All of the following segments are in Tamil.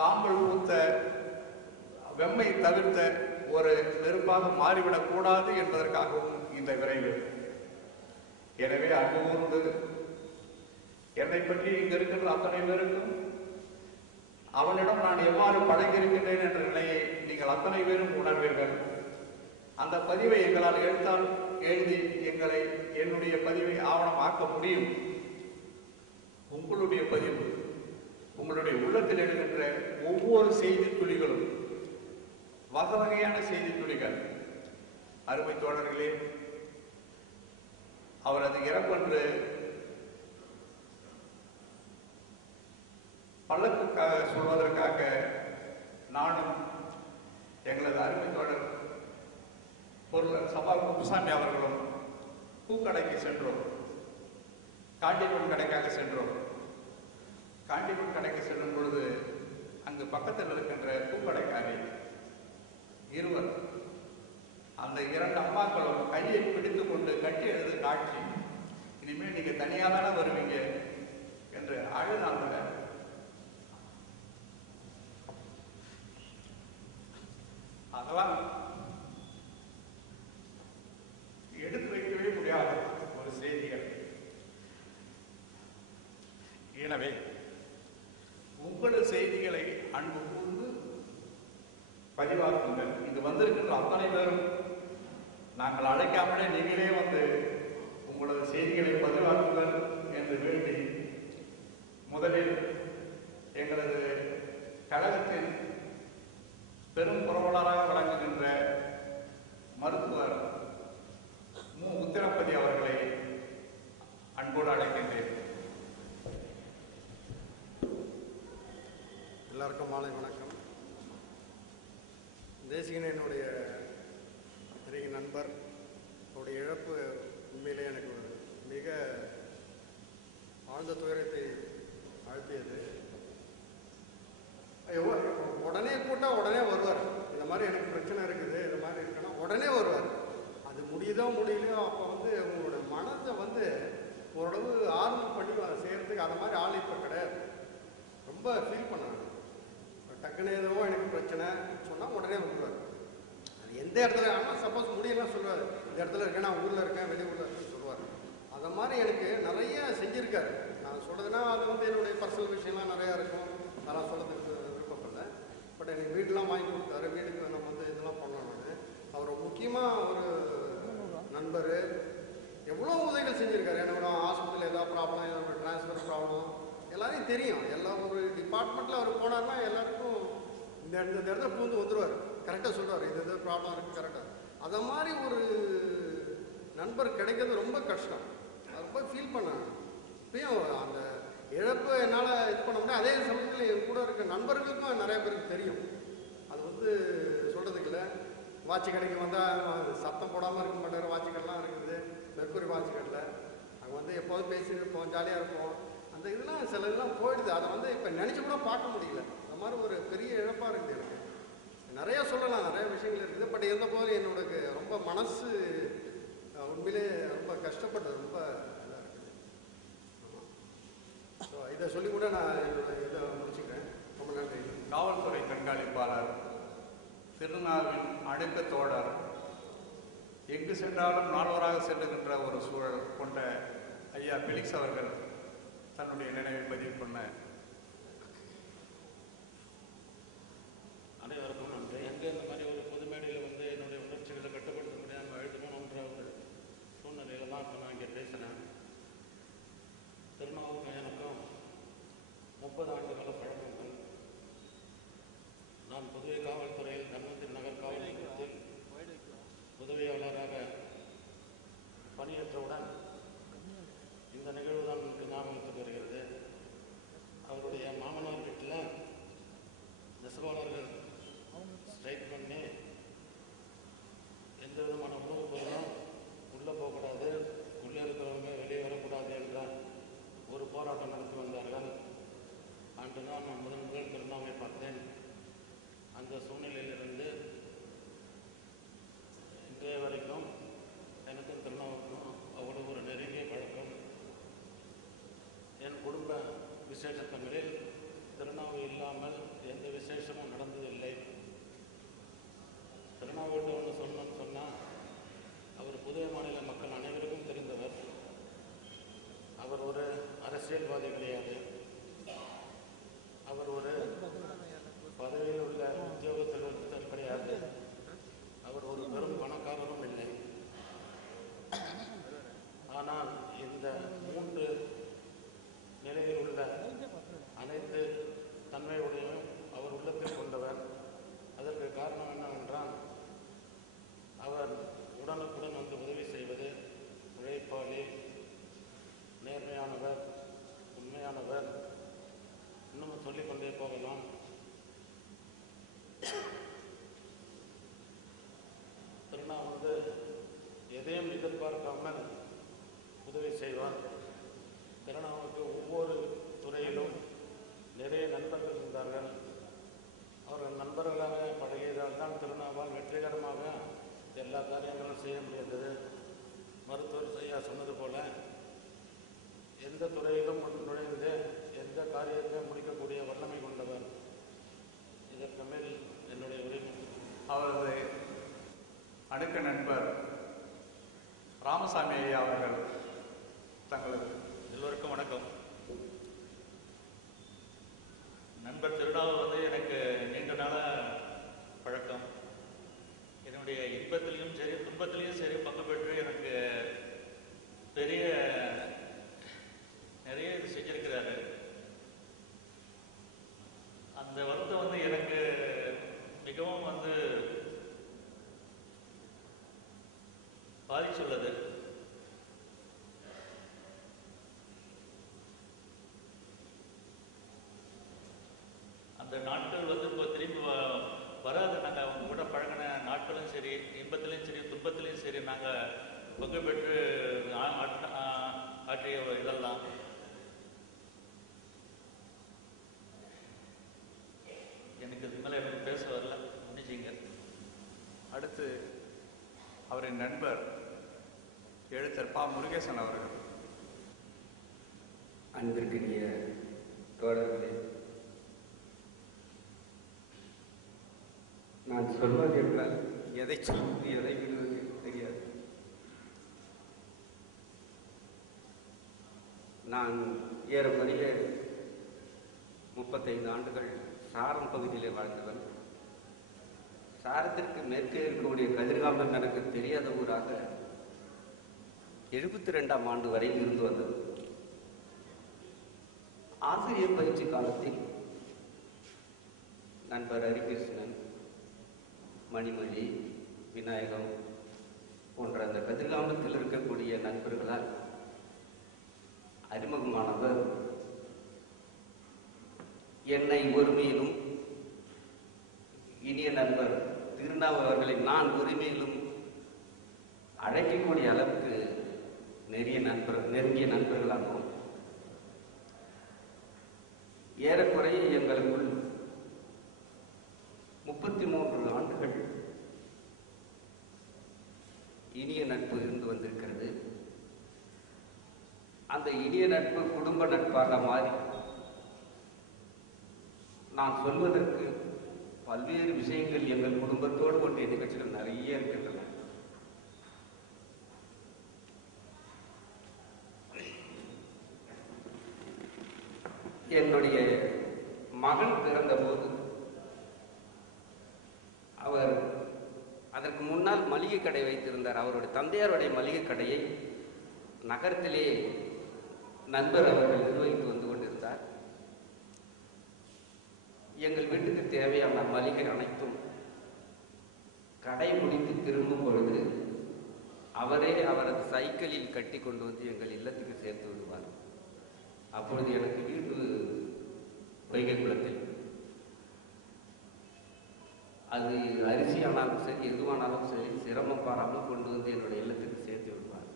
சாம்பல் ஊத்த வெம்மை தவிர்த்த ஒரு நெருப்பாக மாறிவிடக்கூடாது என்பதற்காகவும் இந்த விரைவு. எனவே அன்பு கூர்ந்து என்னை பற்றி இங்கு இருக்கின்ற அத்தனை பேருக்கும் அவனிடம் நான் எவ்வாறு பழகியிருக்கின்றேன் என்ற நிலையை நீங்கள் அத்தனை பேரும் உணர்வீர்கள். அந்த பதிவை எங்களால் எழுத்தால் எழுதி என்னுடைய பதிவை ஆவணமாக்க முடியும். உங்களுடைய பதிவு, உங்களுடைய உள்ளத்தில் எழுகின்ற ஒவ்வொரு செய்தி துளிகளும் வகை வகையான செய்தி துளிகள். அருமை தோழர்களே, அவரது இறப்பென்று பல்லக்குக்காக சொல்வதற்காக நானும் எங்களது அருமை தோழர் பொருள் சபால் குப்புசாமி அவர்களும் பூக்கடைக்கு சென்றோம். காண்டிபன் கடைக்காக சென்றோம். காண்டிபன் கடைக்கு செல்லும் பொழுது அங்கு பக்கத்தில் இருக்கின்ற பூக்கடைக்காரி இருவர், அந்த இரண்டு அம்மாக்களும் கையை பிடித்துக் கொண்டு கட்டி எழுது காட்சி, இனிமேல் நீங்க தனியா தானே வருவீங்க என்று அழுதாங்க. அதெல்லாம் எடுத்து வைக்கவே முடியாத ஒரு செய்திகள். எனவே உங்களது செய்திகளை அன்பு கூர்ந்து பதிவாக்குங்கள். இது வந்திருக்கின்ற அத்தனை பேரும் நாங்கள் அழைக்காமலே நீங்களே வந்து உங்களது செய்திகளை பதிவாக்குங்கள் என்று வேண்டி, முதலில் எங்களது கழகத்தின் பெரும் புரவலராக விளங்குகின்ற மருத்துவர் மு. உத்திரப்பதி அவர்களை அன்போடு அழைக்கின்றேன். எல்லாருக்கும் மாலை வணக்கம். தேசிகன் என்னுடைய நெருங்கிய நண்பர். அவருடைய இழப்பு உண்மையிலே எனக்கு மிக ஆழ்ந்த துயரத்தை அழுத்தியது. உடனே கூட்டால் உடனே வருவார். இந்த மாதிரி எனக்கு பிரச்சனை இருக்குது, இந்த மாதிரி இருக்குன்னா உடனே வருவார். அது முடியுதோ முடியலையோ அப்போ உங்களோட மனத்தை ஓரளவு ஆறுதல் பண்ணி செய்கிறதுக்கு அந்த மாதிரி ஆள் இப்போ கிடையாது. ரொம்ப ஃபீல் பண்ணாங்க. டக்குன்னு ஏதோ எனக்கு பிரச்சனை சொன்னால் உடனே வந்துடுவார். அது எந்த இடத்துல ஆனால் சப்போஸ் முடியலாம் சொல்லுவார். இந்த இடத்துல இருக்கேன், நான் ஊரில் இருக்கேன், வெளியூரில் இருக்கேன்னு சொல்லுவார். அதை மாதிரி எனக்கு நிறைய செஞ்சுருக்காரு. நான் சொல்கிறதுனா அது என்னுடைய பர்சனல் விஷயம்லாம் நிறையா இருக்கும், அதெல்லாம் சொல்கிறதுக்கு விருப்பப்படல. பட் எனக்கு வீடெலாம் வாங்கி கொடுத்தாரு. வீட்டுக்கு நம்ம இதெல்லாம் பண்ணணும்னு அவர் முக்கியமாக ஒரு நண்பர். எவ்வளோ உதவிகள் செஞ்சுருக்காரு. என்னோட ஹாஸ்பிட்டலில் ஏதாவது ப்ராப்ளம், ஏதாவது ட்ரான்ஸ்ஃபர் ப்ராப்ளம் எல்லாரையும் தெரியும். எல்லா ஒரு டிபார்ட்மெண்ட்டில் அவர் போனார்னா எல்லாருக்கும் இந்த இடத்துல பூந்து வந்துடுவார். கரெக்டாக சொல்லுவார், இது ப்ராப்ளம் இருக்குது கரெக்டாக. அதை மாதிரி ஒரு நண்பர் கிடைக்கிறது ரொம்ப கஷ்டம். அது ரொம்ப ஃபீல் பண்ணேன். இப்பயும் அந்த இழப்பு என்னால் இது பண்ண முடியாது. அதே சமயத்தில் என் கூட இருக்க நண்பர்களுக்கும் நிறைய பேருக்கு தெரியும். அது சொல்கிறதுக்கு இல்லை. வாட்சி கடைக்கு வந்தால் சத்தம் போடாமல் இருக்க மாட்டார். வாட்சி கடைலாம் இருக்குது, மெர்க்குரி வாட்சி கடையில். அங்கே எப்போதும் பேசிட்டு இருப்போம், ஜாலியாக இருப்போம். அந்த இதெல்லாம் சில இதெல்லாம் போயிடுது. அதை இப்போ நினச்சி கூட பார்க்க முடியல. அந்த மாதிரி ஒரு பெரிய இழப்பாக இருக்குது எனக்கு. நிறையா சொல்லலாம், நிறைய விஷயங்கள் இருக்குது. பட் இருந்த போது என்னோட ரொம்ப மனசு உண்மையிலே ரொம்ப கஷ்டப்பட்டது. ரொம்ப இதாக இருக்குது. ஸோ இதை சொல்லி கூட நான் என்னோட இதை முடிச்சுக்கிறேன். ரொம்ப நன்றி. காவல்துறை கண்காணிப்பாளர், திருநாவின் அணுக்க தோழர், எங்கு சென்றாலும் நால்வராக செல்லுகின்ற ஒரு சூழல் கொண்ட ஐயா பெலிக்ஸ் அவர்கள் தன்னுடைய நினைவை பதிவு பண்ண. அனைவருக்கும் நன்றி. எங்கே இந்த மாதிரி ஒரு பொது மேடையில் என்னுடைய உணர்ச்சிகளை கட்டுப்படுத்த முடியாமல் அழுத்தணுன்ற ஒரு சூழ்நிலையில் தான் இப்போ நான் இங்கே பேசினேன். திருநாவுக்கும் எனக்கும் 30 ஆண்டுகால பழக்கங்கள். நான் புதுவை காவல்துறையில் தர்மத்தின் நகர் காவல் நிலையத்தில் உதவியாளராக பணியேற்றவுடன் இந்த நிகழ்வு தான் எனக்கு ஞாபகத்துக்கு வருகிறது. அவருடைய மாமனார் வீட்டில் நெசவாளர்கள் ஸ்ட்ரைக் பண்ணி எந்த விதமான உணவுப் பொருளும் உள்ளே போகக்கூடாது, உள்ளே இருக்கிறவங்க வெளியே வரக்கூடாது என்ற ஒரு போராட்டம் நடத்தி வந்தார்கள். அன்று தான் நான் முதல் திருநாவை பார்த்தேன். அந்த சூழ்நிலையிலிருந்து இன்றைய வரைக்கும் எனக்கும் திருநாவுக்கும் அவ்வளோ ஒரு நெருங்கிய பழக்கம். என் குடும்ப விசேஷத்தங்களில் திருநாவு இல்லாமல் எந்த விசேஷமும் நடந்ததில்லை. திருநாவுக்கரசர் ஒன்று சொன்னோன்னு சொன்னால், அவர் புதிய மாநில மக்கள் அனைவருக்கும் தெரிந்தவர். அவர் ஒரு அரசியல்வாதி கிடையாது. அவர் ஒரு பதவியில் உள்ள உத்தியோகத்தர் கிடையாது. அவர் ஒரு பெரும் பணக்காரரும் இல்லை. ஆனால் இந்த 3 நிலையில் உள்ள அனைத்து தன்மையுடையும் அவர் உள்ளத்தில் கொண்டவர். அதற்கு காரணம் என்னவென்றால், அவர் உடனுக்குடன் வந்து உதவி செய்வது, உழைப்பாளி, நேர்மையானவர், உண்மையானவர், இன்னும் சொல்லிக்கொண்டே போகலாம். திருநா வந்து எதையும் எதிர்பார்க்காமல் உதவி செய்வார். திருநாவுக்கு ஒவ்வொரு துறையிலும் நிறைய நண்பர்கள் இருந்தார்கள். அவர்கள் நண்பர்களாக பழகியதால் தான் திருநாவால் வெற்றிகரமாக எல்லா காரியங்களும் செய்ய முடிந்தது. மருத்துவர் ஐயா சொன்னது போல எந்த துறையிலும் நுழைந்து எந்த காரியத்தையும் முடிக்கக்கூடிய வல்லமை கொண்டவர். இதற்கு மேல் என்னுடைய உரிமை. அவரது அடுத்த நண்பர் ராமசாமி ஐயா அவர்கள் தங்களுக்கு. எல்லோருக்கும் வணக்கம். நண்பர் திருநாவு வந்து எனக்கு நீண்ட நாள பழக்கம். என்னுடைய இன்பத்திலையும் சரி துன்பத்திலையும் சரி பங்கு பெற்று எனக்கு நிறைய இது செஞ்சிருக்கிறாரு. அந்த வருத்தம் வந்து எனக்கு மிகவும் வந்து பாதிச்சுள்ளது. அந்த நாட்கள் வந்து இப்போ திரும்பி வராது. நாங்கள் அவங்க கூட பழகின நாட்களும் சரி, இன்பத்திலையும் சரி துன்பத்திலையும் சரி நாங்கள் பங்கு பெற்று ஆற்றிய இதெல்லாம் எனக்கு இது மேலே எனக்கு பேச வரல. முடிச்சிங்க. அடுத்து அவரின் நண்பர் எழுத்தர் பா. முருகேசன் அவர்கள். அன்பிற்குரிய தோழர்களே, நான் சொல்வது என்றால் எதை சொல்வது எதை விடுவது தெரியாது. நான் ஏறக்குறைய 35 ஆண்டுகள் சாரம் பகுதியிலே வாழ்ந்தவன். சாரத்திற்கு மேற்கே இருக்கக்கூடிய கதிர்காமம் எனக்கு தெரியாத ஊராக 72ஆம் ஆண்டு வரை இருந்து வந்தது. ஆசிரியர் பயிற்சி காலத்தில் நண்பர் ஹரிகிருஷ்ணன், மணிமொழி, விநாயகம் போன்ற அந்த கதிர்காமத்தில் இருக்கக்கூடிய நண்பர்களால் அறிமுகமானவர் என்னை ஒருமையிலும் இனிய நண்பர் திருநாவு அவர்களை நான் உரிமையிலும் அழைக்கக்கூடிய அளவுக்கு நெருங்கிய நண்பர்களானோம். ஏறக்குறைய எங்களுக்குள் 33 ஆண்டுகள் இனிய நட்பு இருந்து வந்திருக்கிறது. அந்த இனிய நட்பு குடும்ப நட்பாக மாறி நான் சொல்வதற்கு பல்வேறு விஷயங்கள் எங்கள் குடும்பத்தோடு ஒன்றிய நிகழ்ச்சிகள் நிறைய இருக்கின்றன. என்னுடைய மகன் பிறந்தபோது அவர் அதற்கு முன்னால் மளிகை கடை வைத்திருந்தார். அவருடைய தந்தையாருடைய மளிகை கடையை நகரத்திலே நண்பர் அவர்கள் நிர்வகித்து வந்து கொண்டிருந்தார். எங்கள் வீட்டுக்கு தேவையான மளிகை அனைத்தும் கடை முடித்து திரும்பும் பொழுது அவரே அவரது சைக்கிளில் கட்டி கொண்டு வந்து எங்கள் இல்லத்துக்கு சேர்த்து விடுவார். அப்பொழுது எனக்கு வீடு வைகை குளத்தில். அது அரிசியானாலும் சரி எதுவானாலும் சரி சிரமம் பாராமல் கொண்டு வந்து என்னுடைய இல்லத்துக்கு சேர்த்து விடுவார்.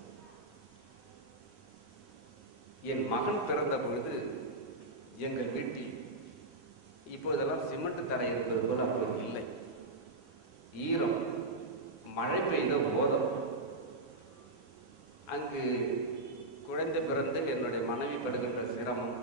என் மகன் பிறந்த பொழுது எங்கள் வீட்டில் இப்பொழுதெல்லாம் சிமெண்ட் தரை இருப்பது போல் அவ்வளவு இல்லை. ஈரம், மழை பெய்த போதும். அங்கு குழந்தை பிறந்து என்னுடைய மனைவி படுகின்ற சிரமம்,